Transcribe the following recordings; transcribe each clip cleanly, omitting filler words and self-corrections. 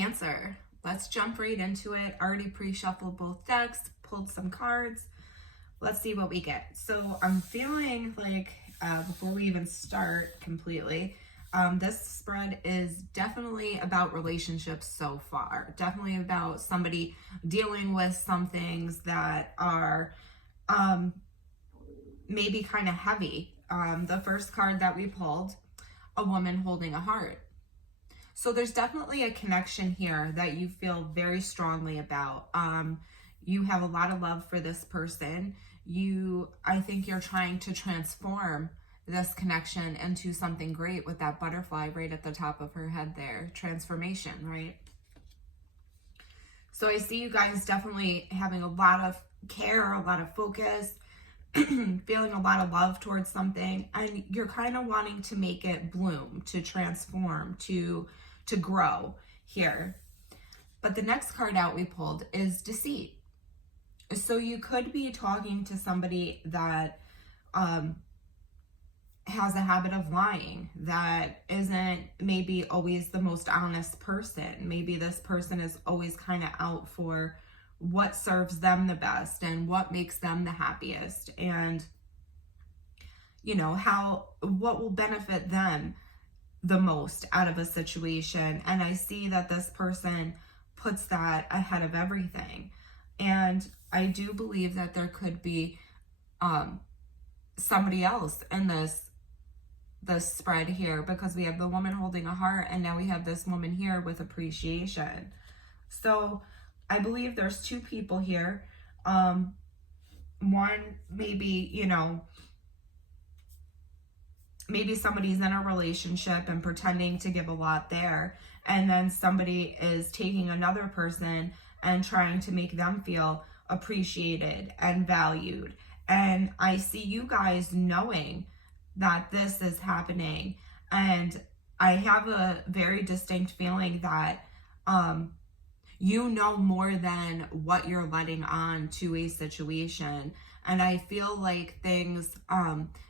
Cancer. Let's jump right into it. Already pre-shuffled both decks, pulled some cards. Let's see what we get. So I'm feeling like, before we even start completely, this spread is definitely about relationships so far. Definitely about somebody dealing with some things that are maybe kind of heavy. The first card that we pulled, a woman holding a heart. So there's definitely a connection here that you feel very strongly about. You have a lot of love for this person. I think you're trying to transform this connection into something great with that butterfly right at the top of her head there. Transformation, right? So I see you guys definitely having a lot of care, a lot of focus, feeling a lot of love towards something, and you're kind of wanting to make it bloom, to transform, to grow here. But the next card out we pulled is deceit. So you could be talking to somebody that has a habit of lying, that isn't maybe always the most honest person. Maybe this person is always kind of out for what serves them the best and what makes them the happiest, and what will benefit them the most out of a situation. And I see that this person puts that ahead of everything. And I do believe that there could be somebody else in this spread here, because we have the woman holding a heart, and now we have this woman here with appreciation. So I believe there's two people here. One, maybe, maybe somebody's in a relationship and pretending to give a lot there, and then somebody is taking another person and trying to make them feel appreciated and valued. And I see you guys knowing that this is happening, and I have a very distinct feeling that you know more than what you're letting on to a situation. And I feel like things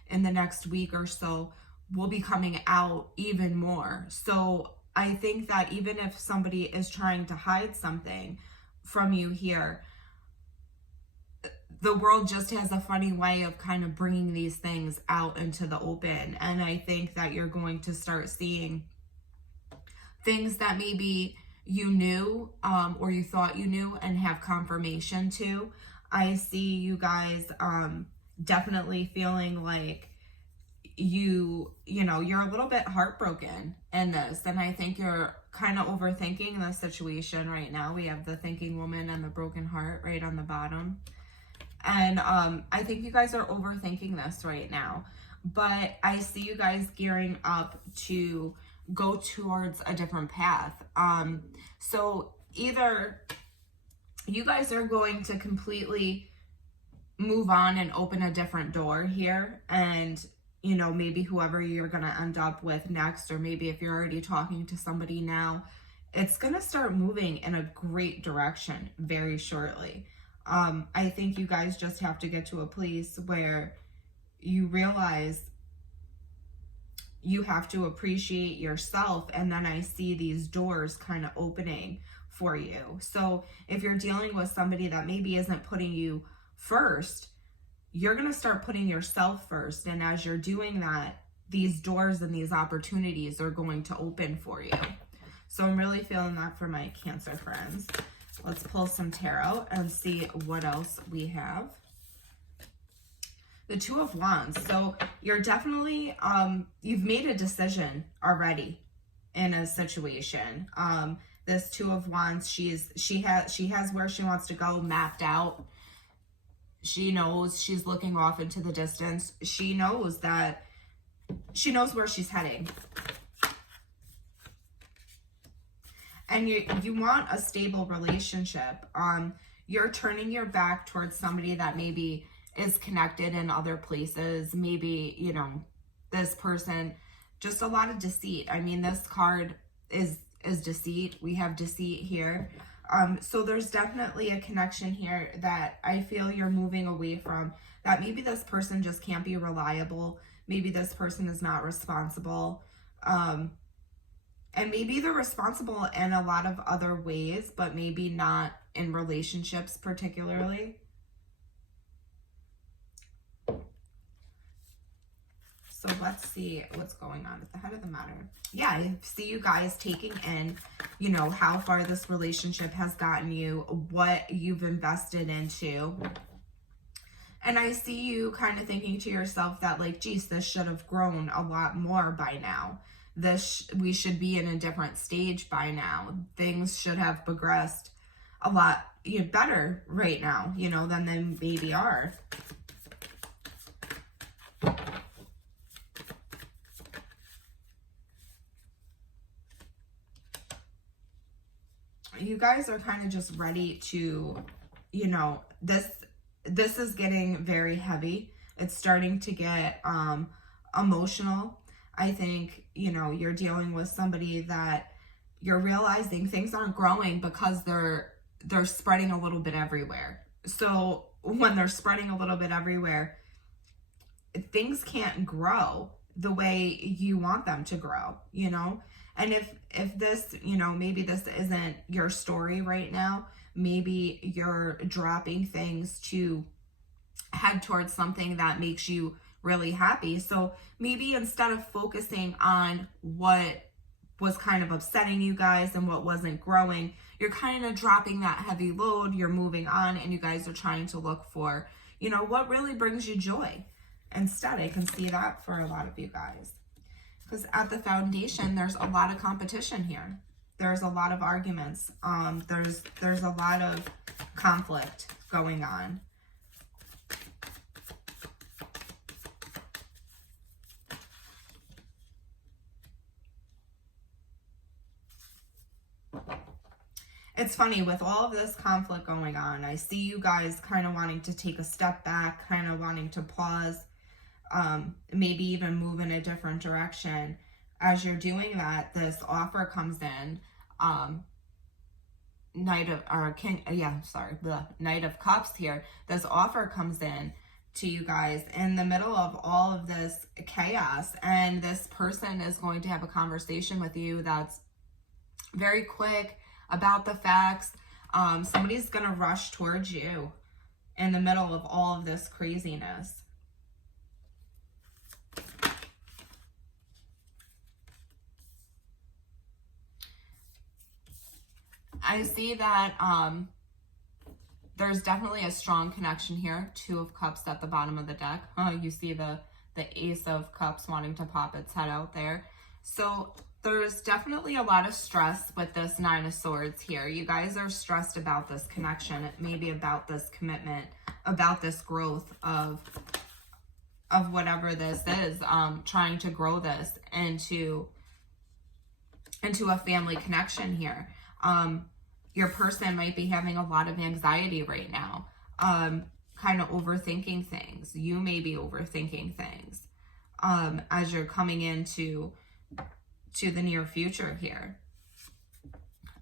in the next week or so will be coming out even more. So I think that even if somebody is trying to hide something from you here, the world just has a funny way of kind of bringing these things out into the open. And I think that you're going to start seeing things that maybe you knew or you thought you knew and have confirmation to. I see you guys definitely feeling like you're a little bit heartbroken in this, and I think you're kind of overthinking the situation right now. We have the thinking woman and the broken heart right on the bottom, and I think you guys are overthinking this right now. But I see you guys gearing up to go towards a different path. So either you guys are going to completely move on and open a different door here, and maybe whoever you're going to end up with next, or maybe if you're already talking to somebody now, it's going to start moving in a great direction very shortly. I think you guys just have to get to a place where you realize you have to appreciate yourself, and then I see these doors kind of opening for you. So if you're dealing with somebody that maybe isn't putting you first, you're going to start putting yourself first, and as you're doing that, these doors and these opportunities are going to open for you. So I'm really feeling that for my Cancer friends. Let's pull some tarot and see what else we have. The Two of Wands. So you're definitely, you've made a decision already in a situation. This Two of Wands, she has where she wants to go mapped out. She knows, she's looking off into the distance. She knows where she's heading. And you want a stable relationship. You're turning your back towards somebody that maybe is connected in other places. Maybe, this person, just a lot of deceit. I mean, this card is deceit. We have deceit here. So there's definitely a connection here that I feel you're moving away from, that maybe this person just can't be reliable. Maybe this person is not responsible. And maybe they're responsible in a lot of other ways, but maybe not in relationships particularly. So let's see what's going on at the head of the matter. Yeah, I see you guys taking in, you know, how far this relationship has gotten you, what you've invested into. And I see you kind of thinking to yourself that, like, geez, this should have grown a lot more by now. We should be in a different stage by now. Things should have progressed a lot better right now, you know, than they maybe are. You guys are kind of just ready to, you know, this is getting very heavy. It's starting to get emotional. I think, you know, you're dealing with somebody that you're realizing things aren't growing because they're spreading a little bit everywhere. So when they're spreading a little bit everywhere, things can't grow the way you want them to grow, you know? And if this, you know, maybe this isn't your story right now, maybe you're dropping things to head towards something that makes you really happy. So maybe instead of focusing on what was kind of upsetting you guys and what wasn't growing, you're kind of dropping that heavy load, you're moving on, and you guys are trying to look for, you know, what really brings you joy. Instead, I can see that for a lot of you guys. Because at the foundation, there's a lot of competition here. There's a lot of arguments. There's a lot of conflict going on. It's funny, with all of this conflict going on, I see you guys kind of wanting to take a step back, kind of wanting to pause, maybe even move in a different direction. As you're doing that, this offer comes in, Knight of Cups here. This offer comes in to you guys in the middle of all of this chaos, and this person is going to have a conversation with you that's very quick about the facts. Somebody's gonna rush towards you in the middle of all of this craziness. I see that there's definitely a strong connection here. Two of Cups at the bottom of the deck. You see the Ace of Cups wanting to pop its head out there. So there's definitely a lot of stress with this Nine of Swords here. You guys are stressed about this connection, maybe about this commitment, about this growth of whatever this is, trying to grow this into a family connection here. Your person might be having a lot of anxiety right now, kind of overthinking things. You may be overthinking things as you're coming into the near future here.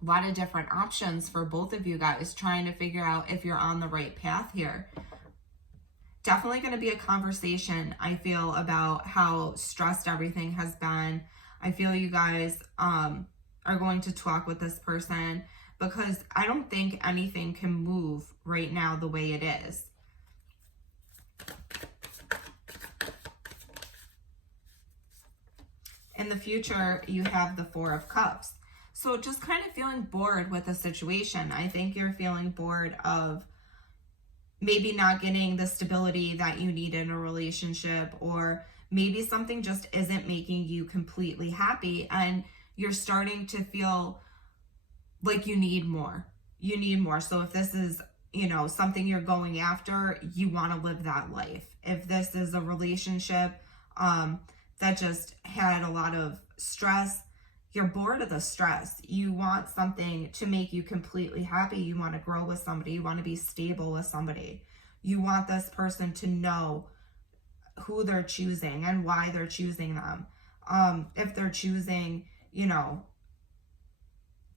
A lot of different options for both of you guys, trying to figure out if you're on the right path here. Definitely going to be a conversation, I feel, about how stressed everything has been. I feel you guys are going to talk with this person, because I don't think anything can move right now the way it is. In the future, you have the Four of Cups. So just kind of feeling bored with the situation. I think you're feeling bored of maybe not getting the stability that you need in a relationship, or maybe something just isn't making you completely happy, and you're starting to feel like you need more. You need more. So if this is, you know, something you're going after, you want to live that life. If this is a relationship that just had a lot of stress, you're bored of the stress. You want something to make you completely happy. You want to grow with somebody. You want to be stable with somebody. You want this person to know who they're choosing and why they're choosing them. If they're choosing, you know,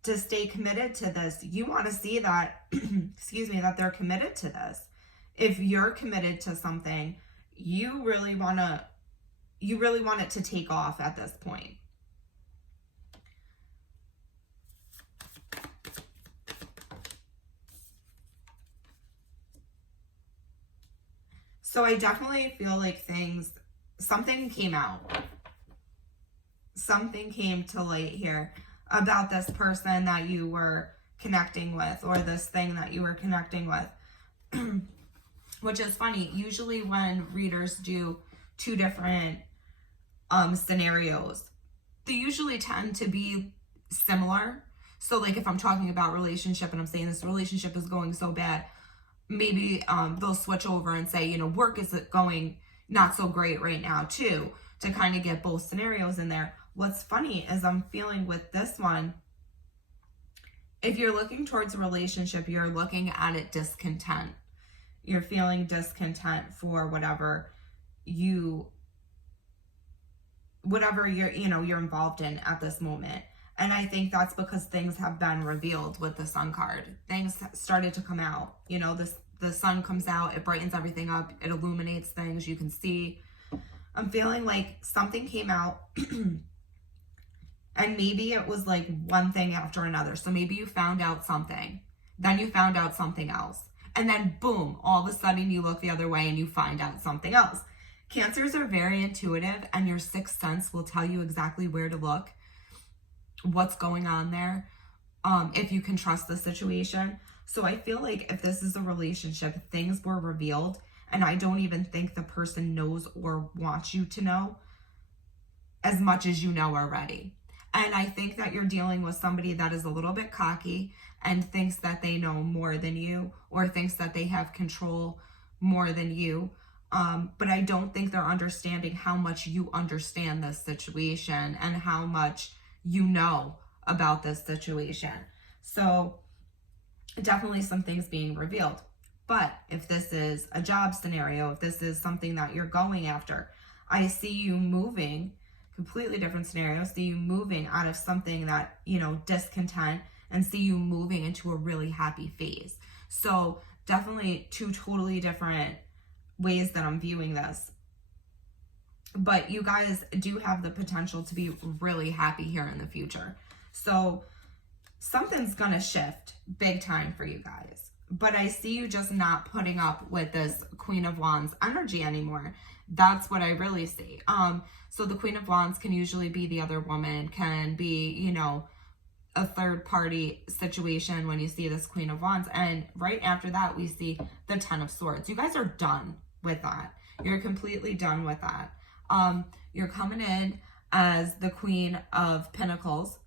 to stay committed to this, you want to see that, excuse me, that they're committed to this. If you're committed to something, you really want it to take off at this point. So I definitely feel like something came out. Something came to light here about this person that you were connecting with, or this thing that you were connecting with. Which is funny. Usually when readers do two different scenarios, they usually tend to be similar. So like if I'm talking about relationship and I'm saying this relationship is going so bad, maybe they'll switch over and say, you know, work is going not so great right now too, to kind of get both scenarios in there. What's funny is I'm feeling with this one, if you're looking towards a relationship, you're looking at it discontent. You're feeling discontent for whatever you're involved in at this moment. And I think that's because things have been revealed with the Sun card. Things started to come out. You know, the sun comes out, it brightens everything up, it illuminates things, you can see. I'm feeling like something came out and maybe it was like one thing after another. So maybe you found out something, then you found out something else. And then boom, all of a sudden you look the other way and you find out something else. Cancers are very intuitive, and your sixth sense will tell you exactly where to look, what's going on there, if you can trust the situation. So I feel like if this is a relationship, things were revealed, and I don't even think the person knows or wants you to know as much as you know already. And I think that you're dealing with somebody that is a little bit cocky and thinks that they know more than you, or thinks that they have control more than you. But I don't think they're understanding how much you understand this situation and how much you know about this situation. So definitely some things being revealed. But if this is a job scenario, if this is something that you're going after, I see you moving, completely different scenario, see you moving out of something that, you know, discontent, and see you moving into a really happy phase. So definitely two totally different ways that I'm viewing this. But you guys do have the potential to be really happy here in the future. So something's gonna shift big time for you guys. But I see you just not putting up with this Queen of Wands energy anymore. That's what I really see. So the Queen of Wands can usually be the other woman, can be, you know, a third party situation when you see this Queen of Wands. And right after that, we see the Ten of Swords. You guys are done with that. You're completely done with that. You're coming in as the Queen of Pentacles.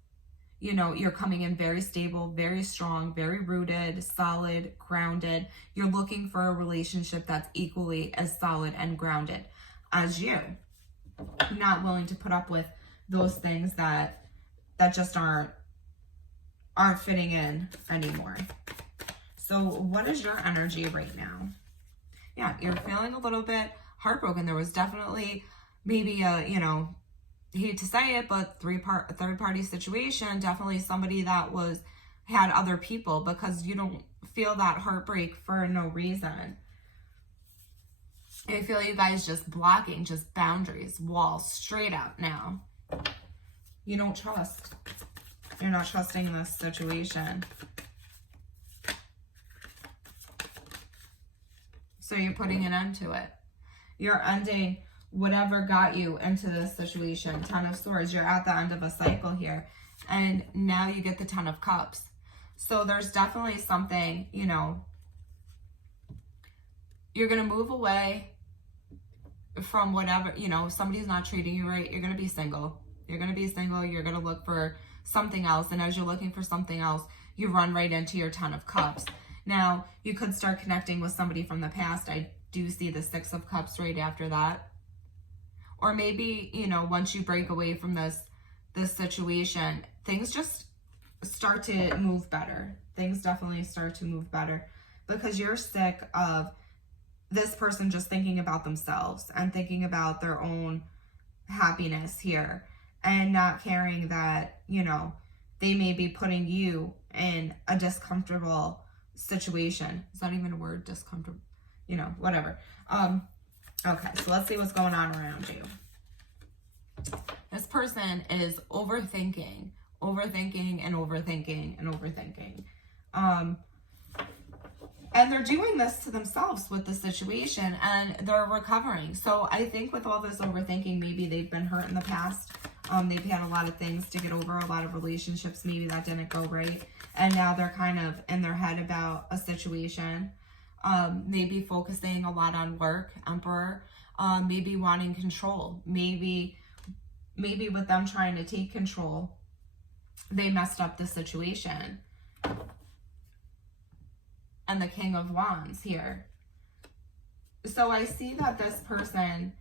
You know, you're coming in very stable, very strong, very rooted, solid, grounded. You're looking for a relationship that's equally as solid and grounded as you. You're not willing to put up with those things that just aren't fitting in anymore. So what is your energy right now? Yeah, you're feeling a little bit heartbroken. There was definitely maybe a, you know, hate to say it, but third party situation, definitely somebody that had other people, because you don't feel that heartbreak for no reason. I feel you guys just blocking, just boundaries, walls straight out now. You don't trust. You're not trusting this situation. So you're putting an end to it. You're ending whatever got you into this situation. Ten of Swords. You're at the end of a cycle here. And now you get the Ten of Cups. So there's definitely something, you know, you're going to move away from whatever, you know, if somebody's not treating you right, you're going to be single. You're going to be single. You're going to look for something else. And as you're looking for something else, you run right into your Ten of Cups. Now, you could start connecting with somebody from the past. I do see the Six of Cups right after that. Or maybe, you know, once you break away from this situation, things just start to move better. Things definitely start to move better, because you're sick of this person just thinking about themselves and thinking about their own happiness here, and not caring that, you know, they may be putting you in a discomfortable situation. Is that even a word? Discomfortable, you know, whatever. Okay, so let's see what's going on around you. This person is overthinking and overthinking and overthinking. And they're doing this to themselves with the situation, and they're recovering. So I think with all this overthinking, maybe they've been hurt in the past. They've had a lot of things to get over, a lot of relationships maybe that didn't go right. And now they're kind of in their head about a situation. Maybe focusing a lot on work, Emperor. Maybe wanting control. Maybe with them trying to take control, they messed up the situation. And the King of Wands here. So I see that this person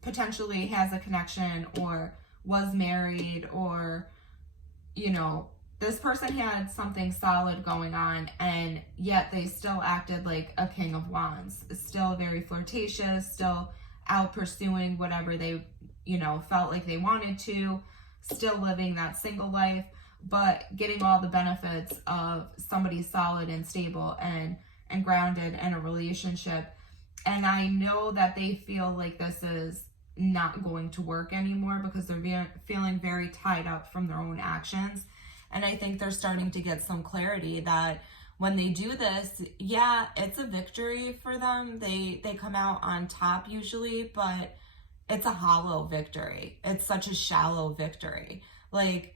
potentially has a connection or was married, or, you know, this person had something solid going on, and yet they still acted like a King of Wands. Still very flirtatious, still out pursuing whatever they, you know, felt like they wanted to, still living that single life, but getting all the benefits of somebody solid and stable and grounded in a relationship. And I know that they feel like this is not going to work anymore because they're feeling very tied up from their own actions. And I think they're starting to get some clarity that when they do this, yeah, it's a victory for them. They come out on top usually, but it's a hollow victory. It's such a shallow victory. Like,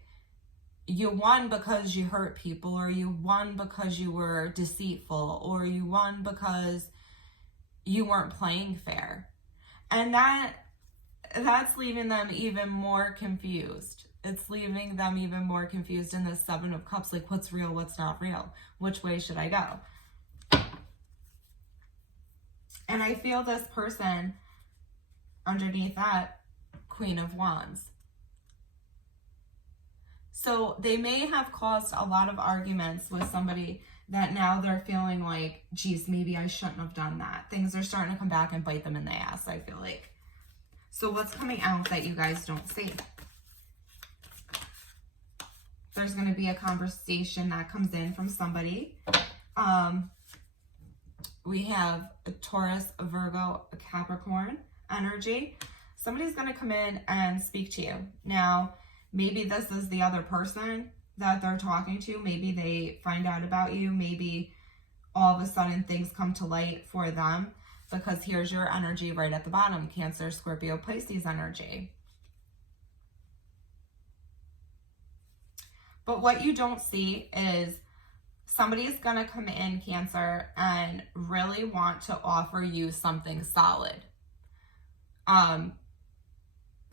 you won because you hurt people, or you won because you were deceitful, or you won because you weren't playing fair. And that's leaving them even more confused. It's leaving them even more confused in the Seven of Cups. Like, what's real, what's not real? Which way should I go? And I feel this person underneath that, Queen of Wands. So they may have caused a lot of arguments with somebody that now they're feeling like, geez, maybe I shouldn't have done that. Things are starting to come back and bite them in the ass, I feel like. So what's coming out that you guys don't see? There's going to be a conversation that comes in from somebody. We have a Taurus, a Virgo, a Capricorn energy. Somebody's going to come in and speak to you. Now, maybe this is the other person that they're talking to. Maybe they find out about you. Maybe all of a sudden things come to light for them, because here's your energy right at the bottom. Cancer, Scorpio, Pisces energy. But what you don't see is somebody is going to come in, Cancer, and really want to offer you something solid.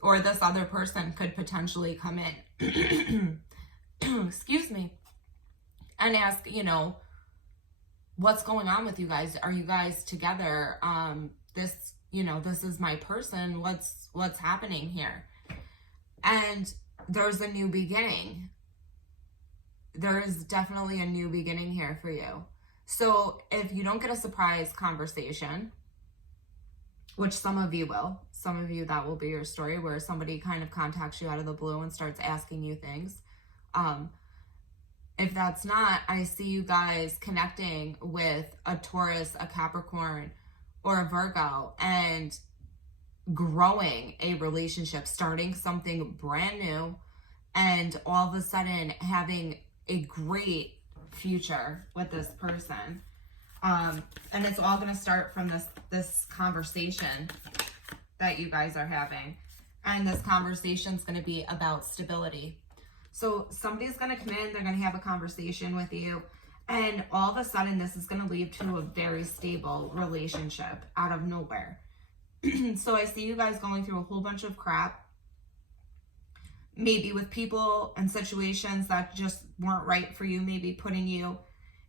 Or this other person could potentially come in, excuse me, and ask, you know, what's going on with you guys? Are you guys together? This, you know, this is my person. What's happening here? And there's a new beginning. There is definitely a new beginning here for you. So if you don't get a surprise conversation, which some of you will, some of you, that will be your story, where somebody kind of contacts you out of the blue and starts asking you things. If that's not, I see you guys connecting with a Taurus, a Capricorn, or a Virgo, and growing a relationship, starting something brand new, and all of a sudden having a great future with this person. And it's all going to start from this conversation that you guys are having. And this conversation is going to be about stability. So somebody's going to come in, they're going to have a conversation with you, and all of a sudden this is going to lead to a very stable relationship out of nowhere. So I see you guys going through a whole bunch of crap, maybe with people and situations that just weren't right for you, maybe putting you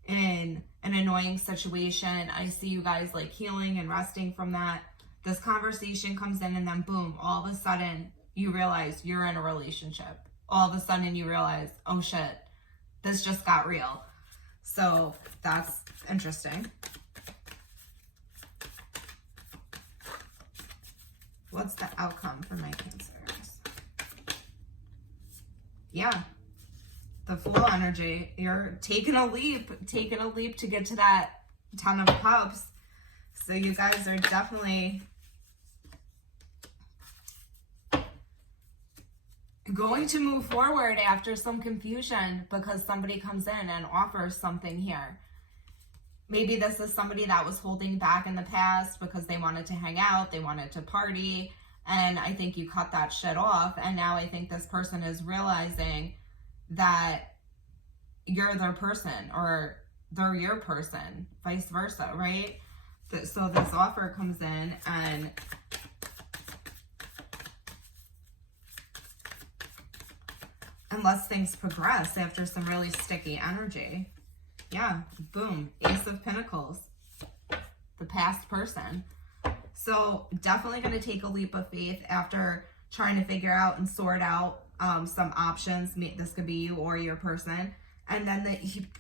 in an annoying situation. I see you guys like healing and resting from that. This conversation comes in, and then boom, all of a sudden you realize you're in a relationship. All of a sudden you realize, oh shit, this just got real. So that's interesting. What's the outcome for my Cancers? Yeah, the Fool energy. You're taking a leap to get to that 10 of Cups. So you guys are definitely going to move forward after some confusion, because somebody comes in and offers something here. Maybe this is somebody that was holding back in the past because they wanted to hang out, they wanted to party, and I think you cut that shit off. And now I think this person is realizing that you're their person, or they're your person, vice versa, right? So this offer comes in, and unless things progress after some really sticky energy. Yeah, boom, Ace of Pentacles, the past person. So definitely going to take a leap of faith after trying to figure out and sort out some options. This could be you or your person. And then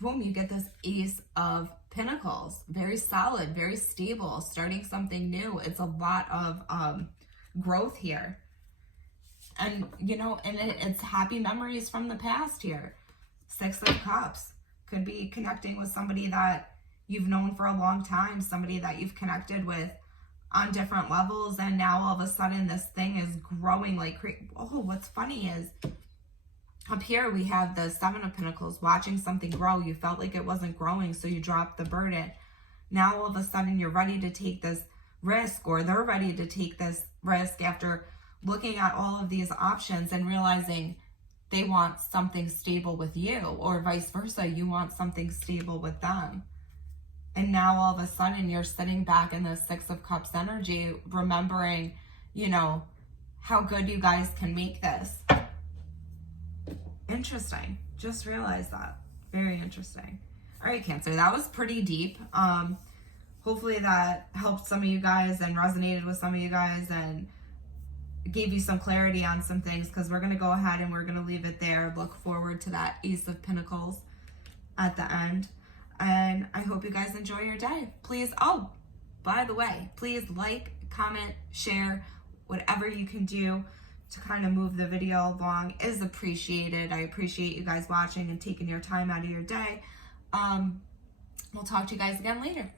boom, you get this Ace of Pentacles. Very solid, very stable, starting something new. It's a lot of growth here. And, you know, and it's happy memories from the past here. Six of Cups. Could be connecting with somebody that you've known for a long time, somebody that you've connected with on different levels, and now all of a sudden this thing is growing like crazy. Oh, what's funny is up here we have the Seven of Pentacles, watching something grow. You felt like it wasn't growing, so you dropped the burden. Now all of a sudden you're ready to take this risk, or they're ready to take this risk after looking at all of these options and realizing they want something stable with you, or vice versa, you want something stable with them. And now all of a sudden you're sitting back in the Six of Cups energy, remembering, you know, how good you guys can make this. Interesting. Just realized that. Very interesting. All right, Cancer, that was pretty deep. Hopefully that helped some of you guys and resonated with some of you guys and gave you some clarity on some things, because we're going to go ahead and we're going to leave it there. Look forward to that Ace of Pentacles at the end. And I hope you guys enjoy your day. Please, oh, by the way, please like, comment, share, whatever you can do to kind of move the video along is appreciated. I appreciate you guys watching and taking your time out of your day. We'll talk to you guys again later.